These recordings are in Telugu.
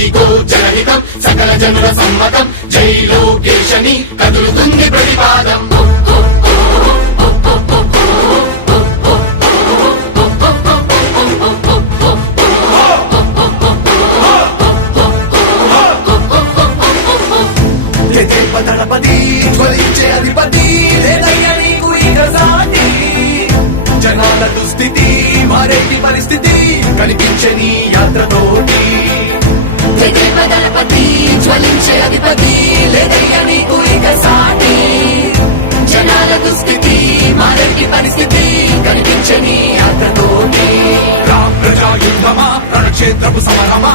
విజయం అదిగో జనహితం సకల జనుల సమ్మతం. జై లోకేశని కదులుతుంది ప్రతిపాదం. దళపతి జ్వలించే అధిపతి లేదయ్యా నీకు ఇక సాటి జనాల దుస్థితి మారేటి పరిస్థితి కనిపించని యాత్రతోటి. జగదేవ దళపతి జ్వలించే అధిపతి లేదయ్యా నీకు ఇక సాటి. జనాల దుస్థితి మారటి పరిస్థితి కనిపించని యాత్రతోటి రామ్ ప్రజా యుద్ధమా రణక్షేత్రపు సమరమా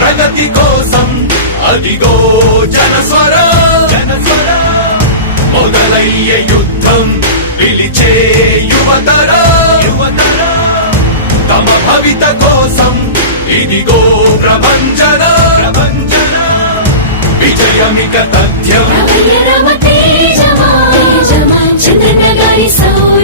ప్రగతి కోసం అదిగో జనస్వర జనస్వర. మొదలయ్యే యుద్ధం పిలిచే యువతర. యువతర తమ భవిత కోసం ఇదిగో ప్రభంజన. ప్రభంజన విజయమిక తథ్యం. చంద్రగారి తేజమా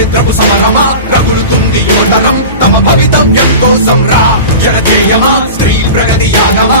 రణక్షేత్రపు సమరమా? రగులుతుంది యువతరం తమ భవితవ్యం కోసం రా. జనజేయమా స్త్రీ ప్రగతి యాగమా?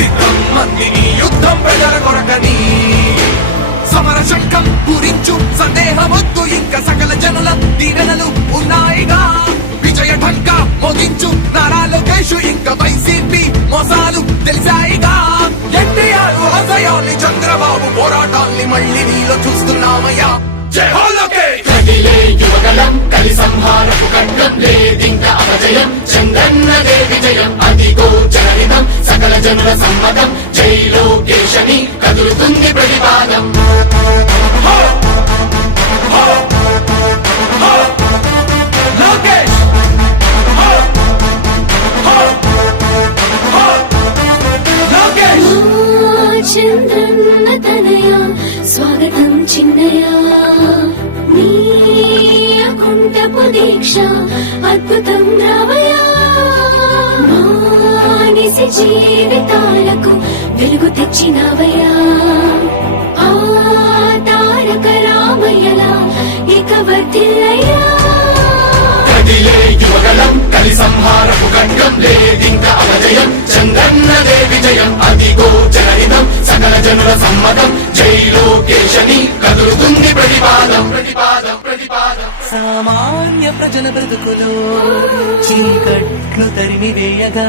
సిద్ధం మందిని యుద్ధం ప్రజల కొరకని సమర శంఖం పూరించు సందేహమొద్దు ఇంకా సకల జనుల దీవెనలు ఉన్నాయిగా. విజయ ఢంకా మోగించు నారా లోకేష్ ఇంకా వైసీపీ మోసాలు తెలిసాయిగా. ఎన్టీఆర్ ఆశయాల్ని చంద్రబాబు పోరాటాన్ని మళ్ళీ నీలో చూస్తున్నామయ్యా. జయ హో లోకేష్! కదిలే యువగలం కలి సంహారపు కంఠం లేదింక. జనుల సమ్మతం. జై లోకేశని కదులుతుంది ప్రతిపాదం. స్వాగతం చిన్నయ. నీ అకుంఠపు దీక్ష జీవితాలకు వెలుగు తెచ్చినవయ్యా. ఆ తారక రామయ్యలా ఇక కదిలే యువగలం కలి సంహారపు ఖడ్గం లేదింక అపజయం చంద్రన్నదే విజయం జనహితం సకల జనుల సమ్మతం జై లోకేశని కదులుతుంది ప్రతిపాదం ప్రతిపాదం ప్రతిపాదం. సామాన్య ప్రజల బ్రతుకులో చీకట్లు తరిమి వేయగా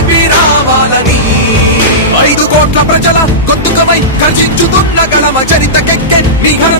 ఐదు కోట్ల ప్రజల గొంతుకమై కర్జించుతున్న గలమ చరితకెక్కె నీ ఘనత